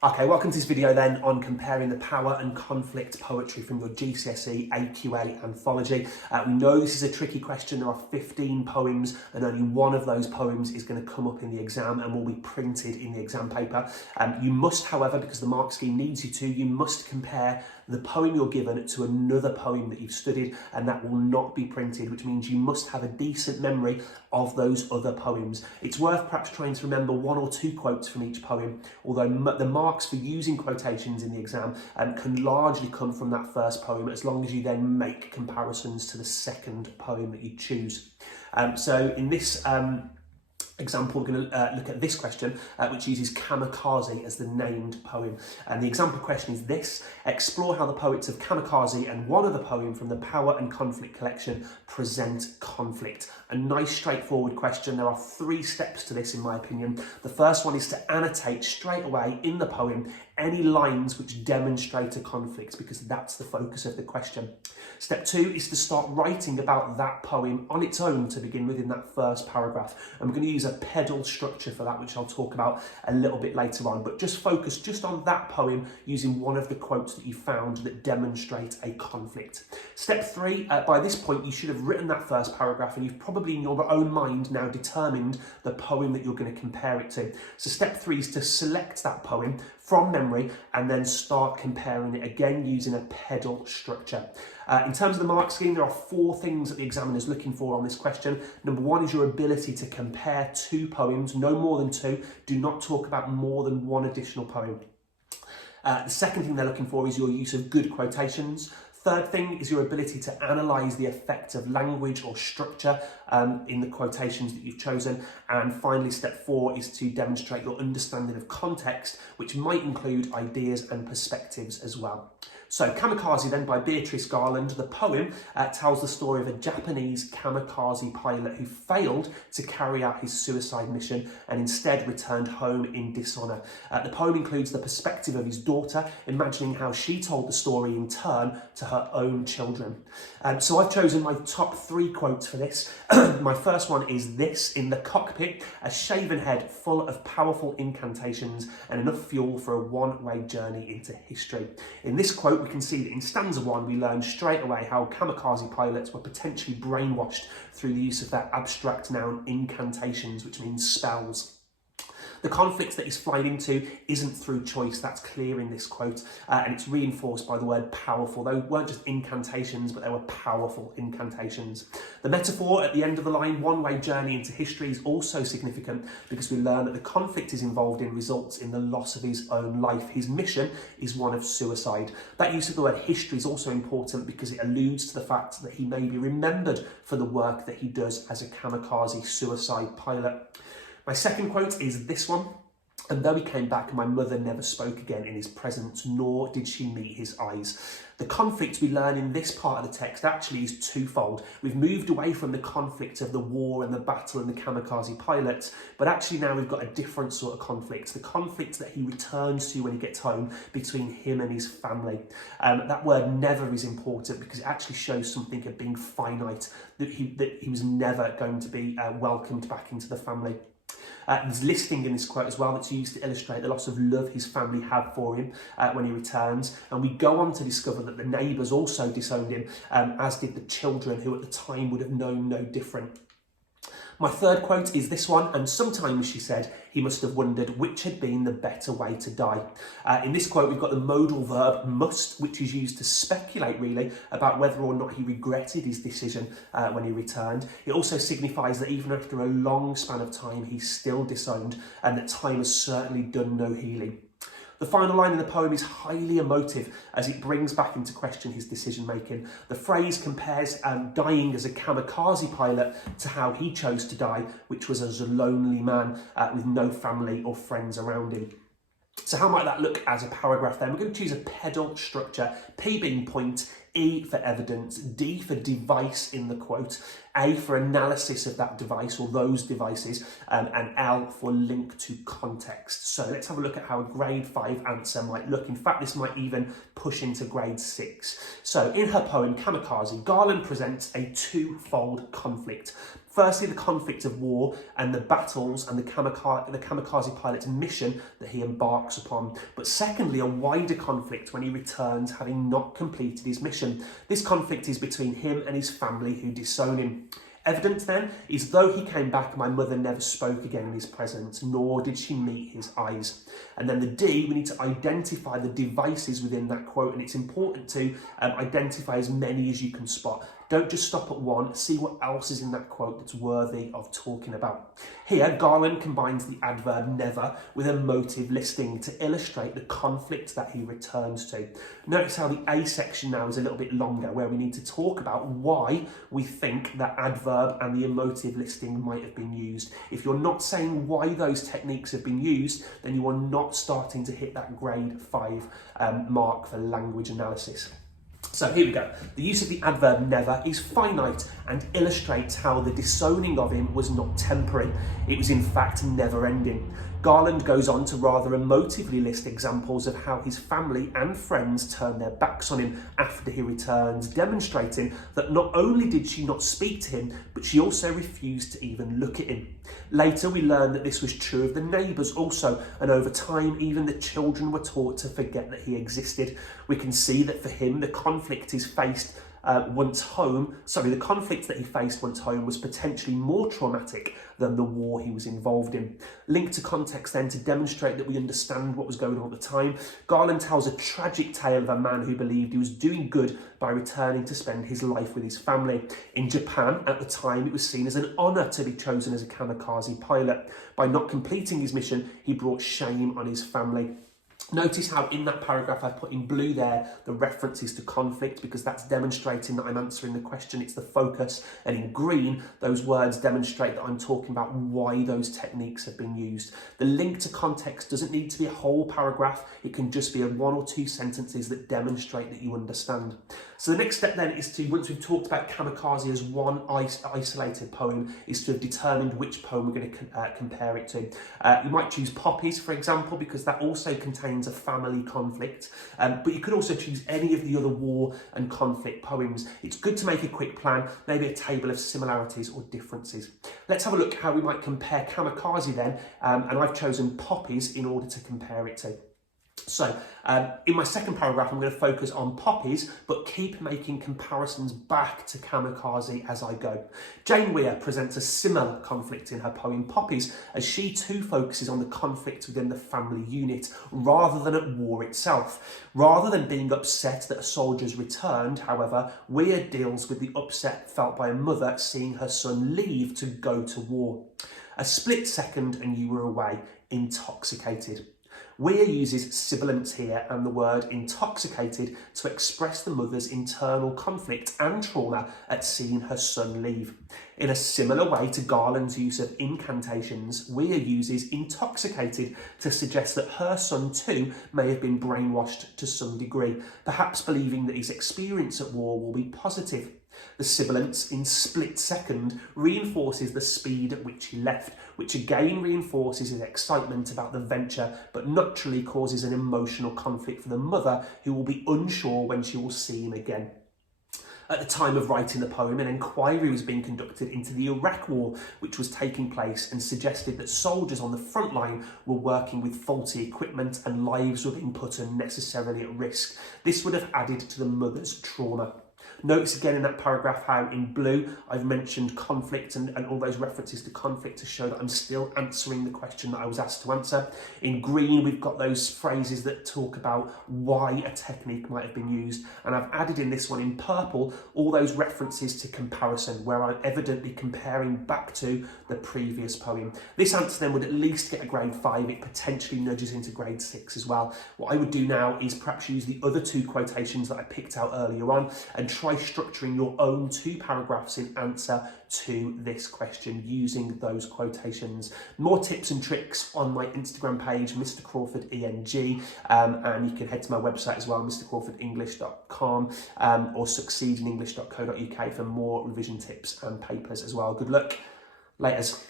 Okay, welcome to this video then on comparing the power and conflict poetry from your GCSE AQA anthology. We know this is a tricky question. There are 15 poems and only one of those poems is going to come up in the exam and will be printed in the exam paper. You must, however, because the mark scheme needs you to, you must compare the poem you're given to another poem that you've studied, and that will not be printed, which means you must have a decent memory of those other poems. It's worth perhaps trying to remember one or two quotes from each poem, although the marks for using quotations in the exam can largely come from that first poem, as long as you then make comparisons to the second poem that you choose. So in this example, we're going to look at this question, which uses Kamikaze as the named poem. And the example question is this: explore how the poets of Kamikaze and one other poem from the Power and Conflict collection present conflict. A nice straightforward question. There are 3 steps to this, in my opinion. The first one is to annotate straight away in the poem any lines which demonstrate a conflict, because that's the focus of the question. Step 2 is to start writing about that poem on its own to begin with in that first paragraph. And we're going to use a pedal structure for that, which I'll talk about a little bit later on, but just focus just on that poem using one of the quotes that you found that demonstrate a conflict. Step 3, by this point you should have written that first paragraph and you've probably in your own mind now determined the poem that you're going to compare it to. So step 3 is to select that poem from memory and then start comparing it again using a pedal structure. In terms of the mark scheme, there are 4 things that the examiner is looking for on this question. Number 1 is your ability to compare 2 poems, no more than 2. Do not talk about more than 1 additional poem. The second thing they're looking for is your use of good quotations. Third thing is your ability to analyse the effect of language or structure in the quotations that you've chosen. And finally, step 4 is to demonstrate your understanding of context, which might include ideas and perspectives as well. So Kamikaze then, by Beatrice Garland. The poem tells the story of a Japanese kamikaze pilot who failed to carry out his suicide mission and instead returned home in dishonour. The poem includes the perspective of his daughter, imagining how she told the story in turn to her own children. So I've chosen my top 3 quotes for this. My first one is this: in the cockpit, a shaven head full of powerful incantations and enough fuel for a one-way journey into history. In this quote, we can see that in stanza 1, we learn straight away how kamikaze pilots were potentially brainwashed through the use of that abstract noun incantations, which means spells. The conflict that he's flying into isn't through choice, that's clear in this quote, and it's reinforced by the word powerful. They weren't just incantations, but they were powerful incantations. The metaphor at the end of the line, one-way journey into history, is also significant because we learn that the conflict he's involved in results in the loss of his own life. His mission is one of suicide. That use of the word history is also important because it alludes to the fact that he may be remembered for the work that he does as a kamikaze suicide pilot. My second quote is this one: and though he came back, my mother never spoke again in his presence, nor did she meet his eyes. The conflict we learn in this part of the text actually is twofold. We've moved away from the conflict of the war and the battle and the kamikaze pilots, but actually now we've got a different sort of conflict. The conflict that he returns to when he gets home between him and his family. That word never is important because it actually shows something of being finite, that he was never going to be welcomed back into the family. There's listing in this quote as well that's used to illustrate the loss of love his family have for him when he returns. And we go on to discover that the neighbours also disowned him, as did the children, who at the time would have known no different. My third quote is this one: and sometimes, she said, he must have wondered which had been the better way to die. In this quote, we've got the modal verb must, which is used to speculate really about whether or not he regretted his decision when he returned. It also signifies that even after a long span of time, he's still disowned and that time has certainly done no healing. The final line in the poem is highly emotive as it brings back into question his decision-making. The phrase compares dying as a kamikaze pilot to how he chose to die, which was as a lonely man with no family or friends around him. So how might that look as a paragraph then? We're going to choose a pedal structure, P being point, E for evidence, D for device in the quote, A for analysis of that device or those devices, and L for link to context. So let's have a look at how a grade 5 answer might look. In fact, this might even push into grade 6. So in her poem Kamikaze, Garland presents a twofold conflict. Firstly, the conflict of war and the battles and the kamikaze pilot's mission that he embarks upon. But secondly, a wider conflict when he returns having not completed his mission. This conflict is between him and his family who disown him. Evidence then is though he came back, my mother never spoke again in his presence, nor did she meet his eyes. And then the D, we need to identify the devices within that quote, and it's important to identify as many as you can spot. Don't just stop at one, see what else is in that quote that's worthy of talking about. Here, Garland combines the adverb never with a motive listing to illustrate the conflict that he returns to. Notice how the A section now is a little bit longer, where we need to talk about why we think that adverb and the emotive listing might have been used. If you're not saying why those techniques have been used, then you are not starting to hit that grade 5 mark for language analysis. So here we go. The use of the adverb never is finite and illustrates how the disowning of him was not temporary. It was in fact never ending. Garland goes on to rather emotively list examples of how his family and friends turned their backs on him after he returns, demonstrating that not only did she not speak to him, but she also refused to even look at him. Later we learn that this was true of the neighbours also, and over time even the children were taught to forget that he existed. We can see that for him the conflict he faced once home was potentially more traumatic than the war he was involved in. Linked to context then to demonstrate that we understand what was going on at the time, Garland tells a tragic tale of a man who believed he was doing good by returning to spend his life with his family. In Japan at the time it was seen as an honour to be chosen as a kamikaze pilot. By not completing his mission, he brought shame on his family. Notice how in that paragraph I've put in blue there the references to conflict, because that's demonstrating that I'm answering the question, it's the focus, and in green those words demonstrate that I'm talking about why those techniques have been used. The link to context doesn't need to be a whole paragraph, it can just be 1 or 2 sentences that demonstrate that you understand. So the next step then is to, once we've talked about Kamikaze as one isolated poem, is to have determined which poem we're going to compare it to. You might choose Poppies, for example, because that also contains a family conflict, but you could also choose any of the other war and conflict poems. It's good to make a quick plan, maybe a table of similarities or differences. Let's have a look how we might compare Kamikaze then, and I've chosen Poppies in order to compare it to. So, in my second paragraph, I'm going to focus on Poppies, but keep making comparisons back to Kamikaze as I go. Jane Weir presents a similar conflict in her poem Poppies, as she too focuses on the conflict within the family unit, rather than at war itself. Rather than being upset that a soldier's returned, however, Weir deals with the upset felt by a mother seeing her son leave to go to war. A split second and you were away, intoxicated. Weir uses sibilants here and the word intoxicated to express the mother's internal conflict and trauma at seeing her son leave. In a similar way to Garland's use of incantations, Weir uses intoxicated to suggest that her son too may have been brainwashed to some degree, perhaps believing that his experience at war will be positive. The sibilance in split second reinforces the speed at which he left, which again reinforces his excitement about the venture, but naturally causes an emotional conflict for the mother, who will be unsure when she will see him again. At the time of writing the poem, an inquiry was being conducted into the Iraq War, which was taking place, and suggested that soldiers on the front line were working with faulty equipment and lives were being put unnecessarily at risk. This would have added to the mother's trauma. Notice again in that paragraph how in blue I've mentioned conflict and all those references to conflict to show that I'm still answering the question that I was asked to answer. In green we've got those phrases that talk about why a technique might have been used, and I've added in this one in purple all those references to comparison where I'm evidently comparing back to the previous poem. This answer then would at least get a grade 5, it potentially nudges into grade 6 as well. What I would do now is perhaps use the other 2 quotations that I picked out earlier on and try structuring your own 2 paragraphs in answer to this question using those quotations. More tips and tricks on my Instagram page, Mr. Crawford ENG, and you can head to my website as well, mrcrawfordenglish.com, or succeedinenglish.co.uk for more revision tips and papers as well. Good luck. Laters.